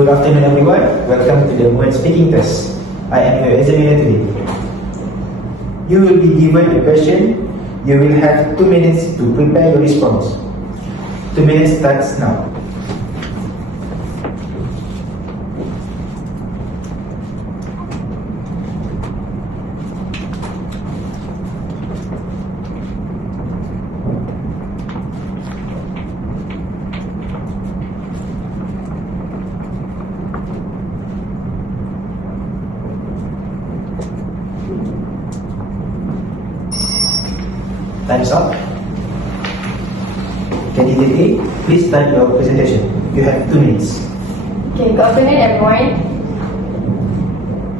Good afternoon everyone, welcome to the Muet speaking test. I am your examiner today. You will be given a question. You will have 2 minutes to prepare your response. 2 minutes starts now. Time's up. Candidate A, please start your presentation. You have 2 minutes. Okay, good afternoon everyone.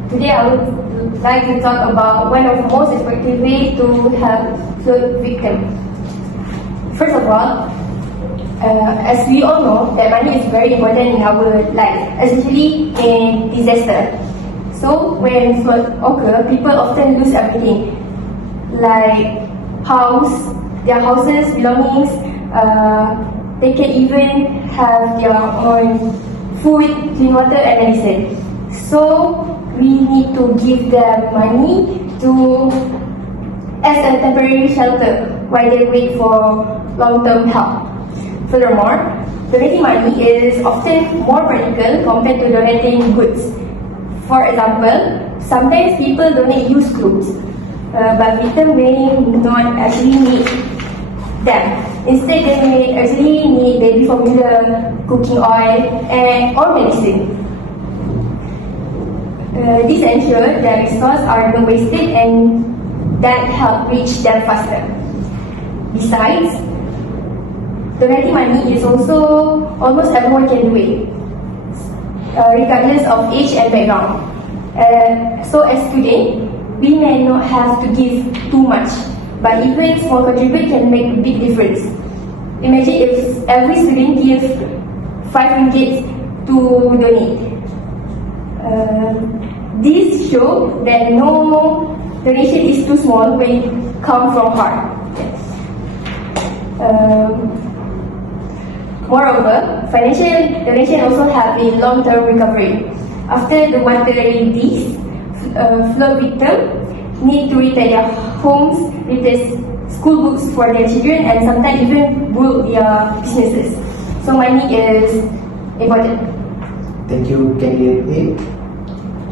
Today I would like to talk about one of the most effective ways to help flood victims. First of all, as we all know, that money is very important in our life, especially in disaster. So when flood occurs, people often lose everything, like their houses, belongings. They can even have their own food, clean water, and medicine. So we need to give them money as a temporary shelter while they wait for long-term help. Furthermore, donating money is often more practical compared to donating goods. For example, sometimes people donate used clothes, but victims may not actually need them. Instead, they may actually need baby formula, cooking oil, or medicine. This ensures that resources are not wasted and that help reach them faster. Besides, donating money is also almost everyone can do it, regardless of age and background. So as students, we may not have to give too much, but even small contribution can make a big difference. Imagine if every student gives 5 ringgit to donate. This shows that no donation is too small when it comes from heart. Moreover, financial donation also help in long-term recovery. After the water release, flood victims need to return their homes, return school books for their children, and sometimes even build their businesses. So money is important. Thank you, Candidate A.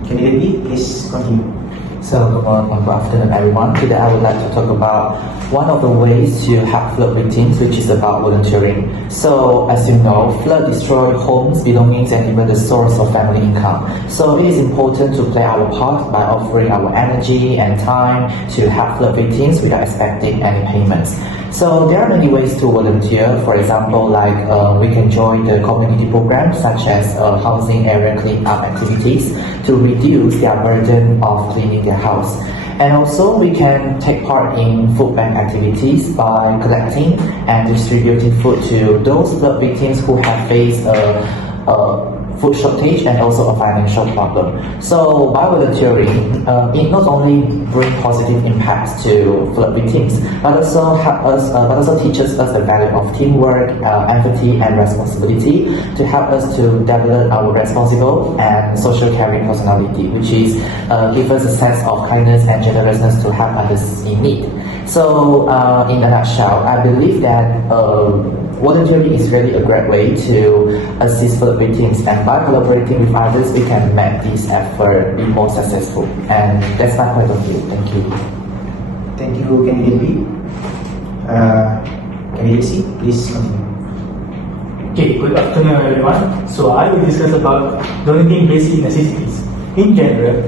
Candidate B, please continue. So, good afternoon everyone. Today I would like to talk about one of the ways to help flood victims, which is about volunteering. So, as you know, flood destroyed homes, belongings, and even the source of family income. So, it is important to play our part by offering our energy and time to help flood victims without expecting any payments. So there are many ways to volunteer. For example, like we can join the community programs such as housing area clean-up activities to reduce their burden of cleaning their house. And also we can take part in food bank activities by collecting and distributing food to those flood victims who have faced food shortage and also a financial problem. So by volunteering, it not only brings positive impacts to flood victims, but also teaches us the value of teamwork, empathy, and responsibility to help us to develop our responsible and social caring personality, which is give us a sense of kindness and generousness to help others in need. So in a nutshell, I believe that volunteering is really a great way to assist flood victims, and by collaborating with others, we can make this effort be more successful. And that's my point of view. Thank you. Thank you, Candidate B. Candidate C, please continue. Okay, good afternoon everyone. So I will discuss about donating basic necessities. In general,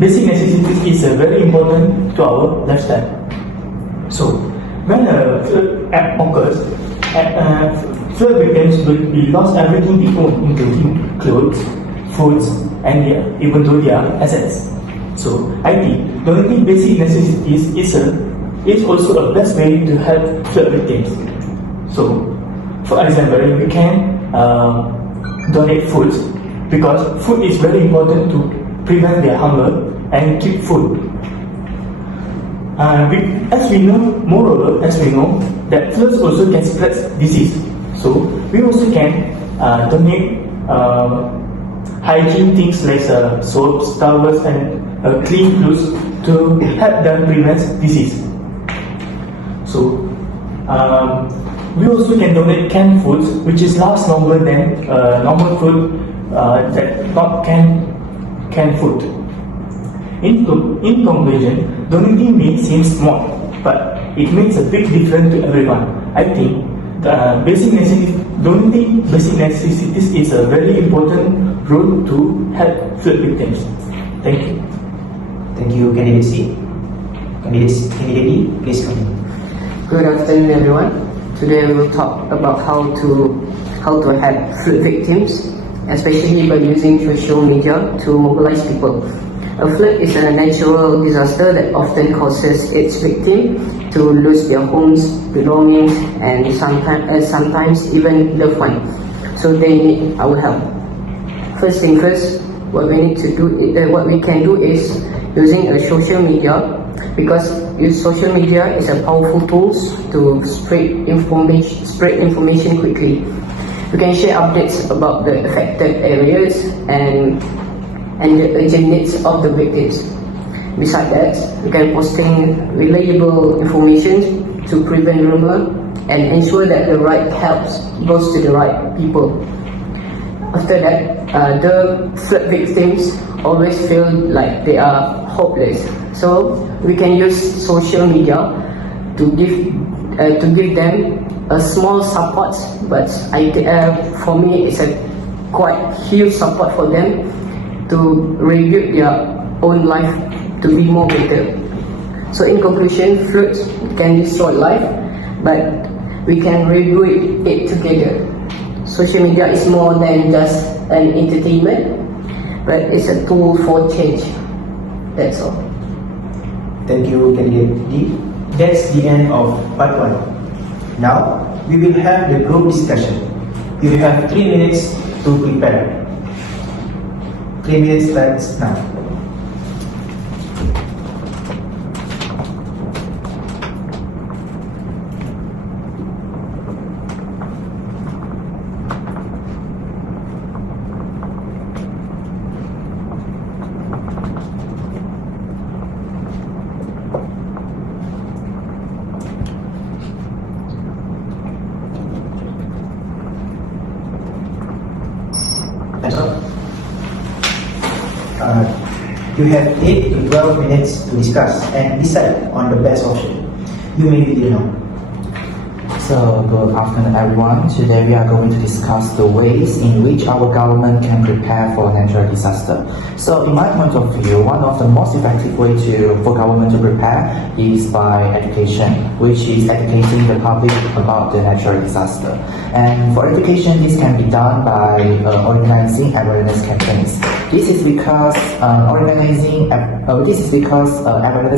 basic necessities is very important to our lifestyle. So when a flood occurs, flood victims will be lost everything they own, including clothes, foods, and even though their assets. So I think donating basic necessities is also a best way to help flood victims. So for example, we can donate food, because food is very important to prevent their hunger and keep food. As we know that floods also can spread disease. So we also can donate hygiene things like soaps, towels, and clean clothes to help them prevent disease. So, we also can donate canned foods, which is lasts longer than normal food that not canned food. In conclusion, donating may seem small, but it makes a big difference to everyone. I think donating basic necessities is a very important role to help flood victims. Thank you. Thank you, Candidate C. Candidate E, please continue. Good afternoon, everyone. Today we will talk about how to help flood victims, especially by using social media to mobilize people. A flood is a natural disaster that often causes its victim to lose their homes, belongings, and sometimes even loved ones. So they need our help. First thing first, what we can do is using a social media, because social media is a powerful tool to spread information quickly. We can share updates about the affected areas and the urgent needs of the victims. Besides that, we can posting reliable information to prevent rumor and ensure that the right help goes to the right people. After that, the flood victims always feel like they are hopeless. So we can use social media to give them a small support, but for me it's a quite huge support for them to rebuild their own life to be more better. So in conclusion, floods can destroy life, but we can rebuild it together. Social media is more than just an entertainment, but it's a tool for change. That's all. Thank you, Candidate D. That's the end of part 1. Now, we will have the group discussion. You have 3 minutes to prepare. 3 minutes starts now. You have 8 to 12 minutes to discuss and decide on the best option. You may begin now. So, good afternoon, everyone. Today we are going to discuss the ways in which our government can prepare for natural disaster. So, in my point of view, one of the most effective ways for government to prepare is by education, which is educating the public about the natural disaster. And for education, this can be done by organizing awareness campaigns. This is because awareness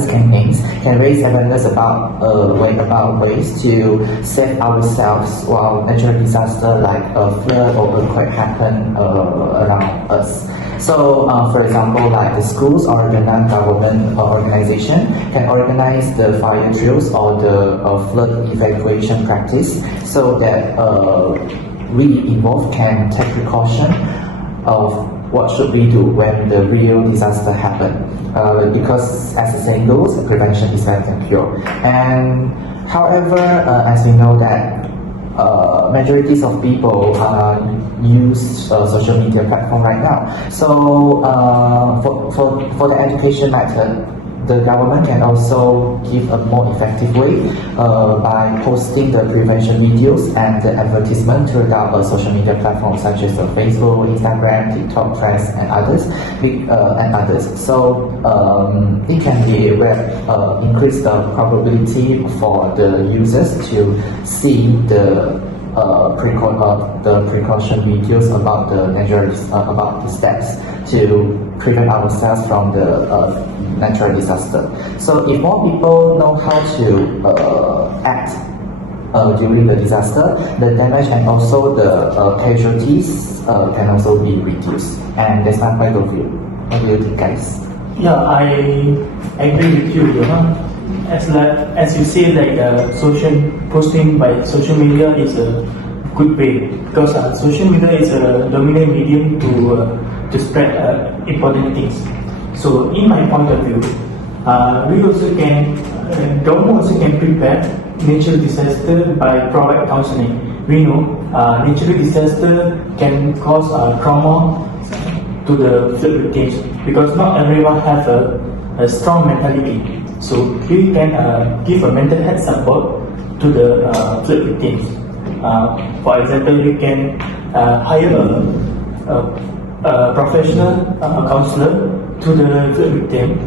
campaigns can raise awareness about ways to save ourselves while natural disaster like a flood or earthquake happen around us. So, for example, like the schools or the non-government organization can organize the fire drills or the flood evacuation practice, so that we involved can take precaution of what should we do when the real disaster happen. Because as the saying goes, prevention is better than cure. And however, as we know that majorities of people use social media platform right now. So for the education method, the government can also give a more effective way by posting the prevention videos and the advertisement throughout social media platforms such as Facebook, Instagram, TikTok, Threads, and others. So it can be increase the probability for the users to see the precaution videos about about the steps to prevent ourselves from the natural disaster. So if more people know how to act during the disaster, the damage and also the casualties can also be reduced. And that's my point of view. What do you think, guys? Yeah, I agree with you. As you say, social posting by social media is a good way, because social media is a dominant medium to to spread important things. So in my point of view, we also can, government also can prepare natural disaster by provide counseling. We know natural disaster can cause trauma to the flood victims because not everyone has a strong mentality. So we can give a mental health support to the flood victims. For example, we can hire a professional counselor to the flood victim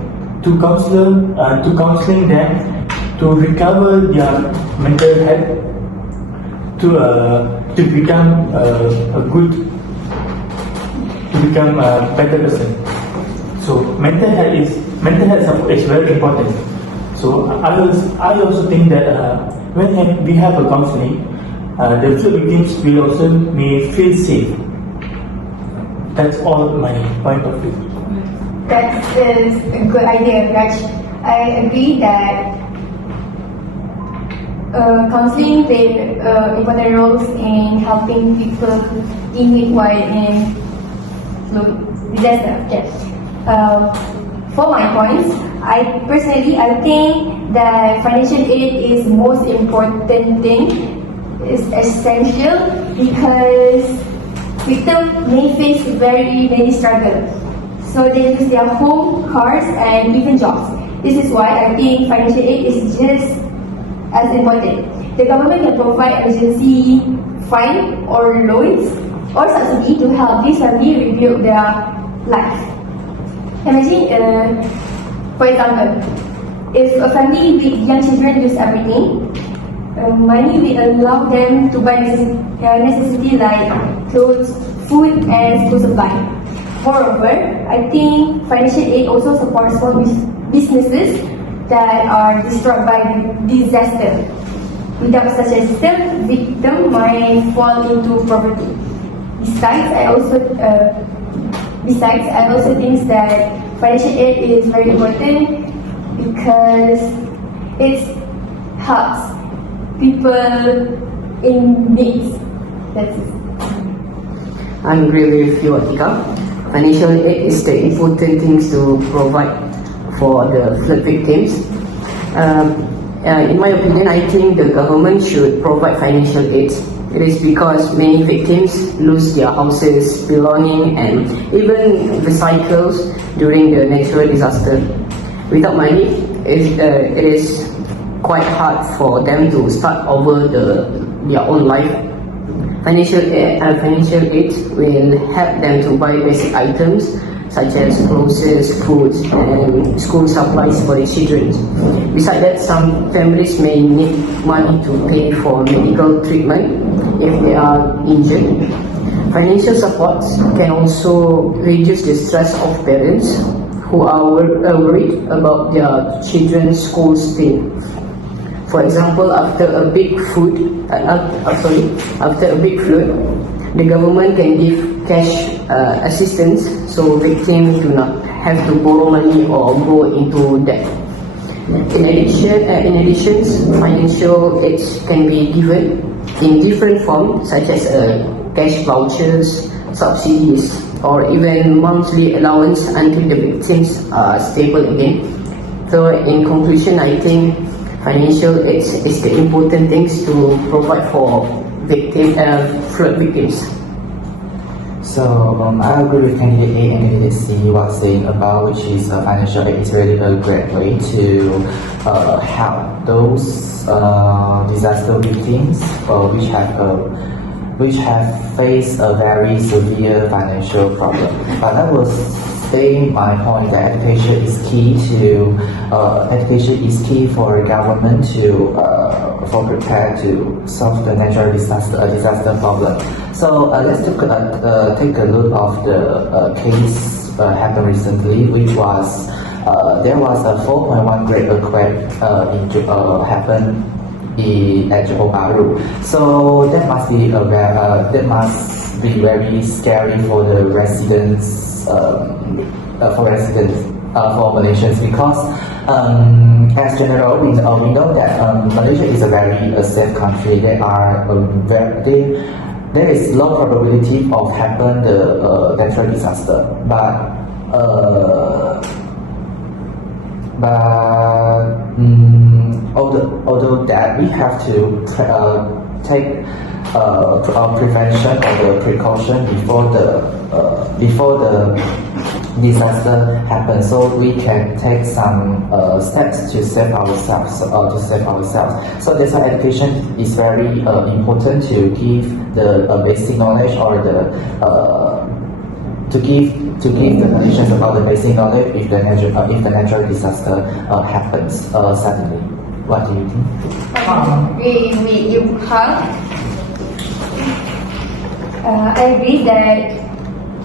to counseling them to recover their mental health to become a better person. So mental health support is very important. So I also think that when we have a counseling, the flood victims will also may feel safe. That's all my point of view. That is a good idea, Raj. I agree that counseling plays important roles in helping people deal with while in disaster. Okay. For my points, I think that financial aid is most important thing. It's essential because victims may face very many struggles. So they lose their home, cars, and even jobs. This is why I think financial aid is just as important. The government can provide emergency fund or loans or subsidy to help this family rebuild their life. Imagine, for example, if a family with young children lose everything, money will allow them to buy necessity like clothes, food, and school supply. Moreover, I think financial aid also supports small businesses that are destroyed by disaster. Without such a system, victims might fall into poverty. Besides, I also think that financial aid is very important because it helps people in needs. That's it. I agree with you, Atika. Financial aid is the important things to provide for the flood victims. In my opinion, I think the government should provide financial aid. It is because many victims lose their houses, belongings, and even vehicles during the natural disaster. Without money, it is quite hard for them to start over their own life. Financial aid will help them to buy basic items such as clothes, food, and school supplies for their children. Besides that, some families may need money to pay for medical treatment if they are injured. Financial support can also reduce the stress of parents who are worried about their children's school stay. For example, after a big flood, the government can give cash assistance so victims do not have to borrow money or go into debt. In addition, financial aid can be given in different forms such as cash vouchers, subsidies, or even monthly allowance until the victims are stable again. So in conclusion, I think financial aid is the important things to provide for flood victims. So I agree with candidate A and candidate C what saying about, which is financial aid is really a great way to help those disaster victims which have faced a very severe financial problem. But I was saying my point that education is key for government to prepare to solve the natural disaster problem. So let's take a look of the case happened recently, which was there was a 4.1 grade earthquake happened at Johor Bahru. So that must be very scary for the residents. For Malaysians, because as general we know that Malaysia is a very safe country. there is low probability of happen the natural disaster, although that we have to take prevention or the precaution before the disaster happens, so we can take some steps to save ourselves. So that's why education is very important to give the basic knowledge or to give the conditions about the basic knowledge if the natural disaster happens suddenly. What do you think? I agree that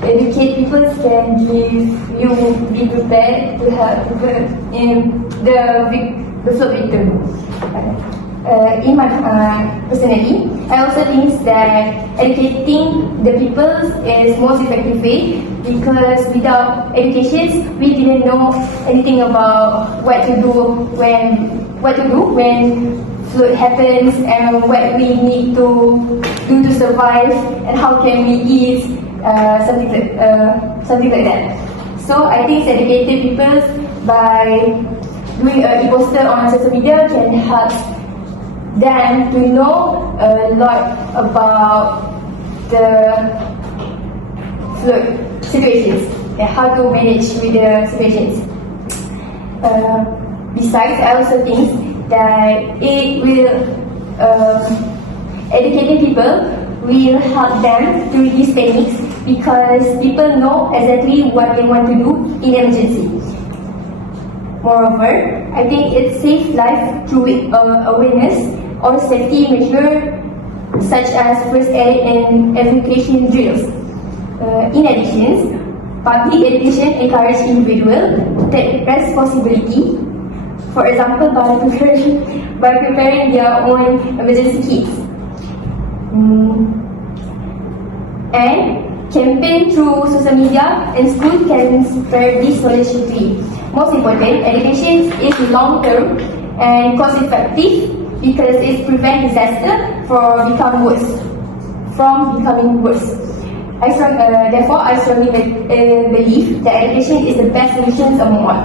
educate people can give you be prepared to help people in the flood victim. In my personally, I also think that educating the people is most effective way, because without education we didn't know anything about what to do when flood happens, and what we need to do to survive, and how can we eat, something like that. So I think educated people by doing a poster on social media can help them to know a lot about the flood situations and how to manage with the situations. Besides, I also think that it will educating people will help them through these techniques, because people know exactly what they want to do in emergency. Moreover, I think it saves life through awareness or safety measures such as first aid and evacuation drills. In addition, public education encourages individuals to take responsibility, for example by preparing their own emergency kits. And campaign through social media and schools can spread this knowledge quickly. Most important, education is long-term and cost-effective, because it prevents disaster from becoming worse. Therefore, I strongly believe that education is the best solution among all.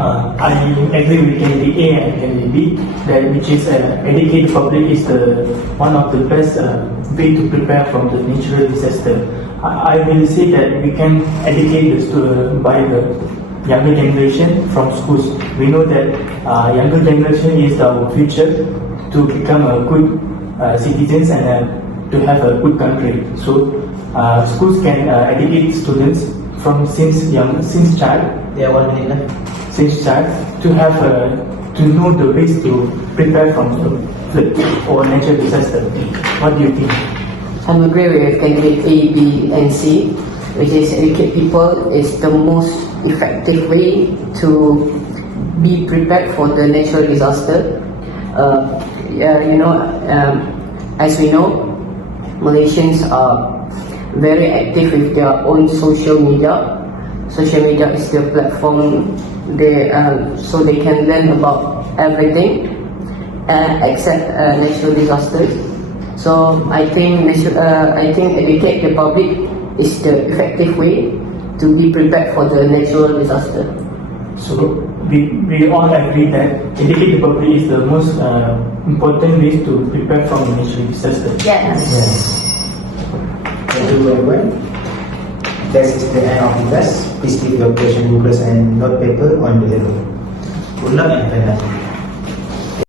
I agree with candidate A and candidate B, that which is educate the public is one of the best way to prepare from the natural disaster. I will say that we can educate the student by the younger generation from schools. We know that younger generation is our future to become a good citizens and to have a good country. So schools can educate students from since child. Yeah, 1 minute left. Since child to have to know the ways to prepare from the flood or natural disaster. What do you think? I agree with candidate A, B, and C, which is educate people is the most effective way to be prepared for the natural disaster. As we know, Malaysians are very active with their own social media. Social media is the platform so they can learn about everything except natural disasters. So I think educate the public is the effective way to be prepared for the natural disaster. So we all agree that educate the public is the most important way to prepare from the natural disaster. Yes. Thank you everyone. That is the end of the class. Please keep your question booklets and note paper on the level. Good luck and bye.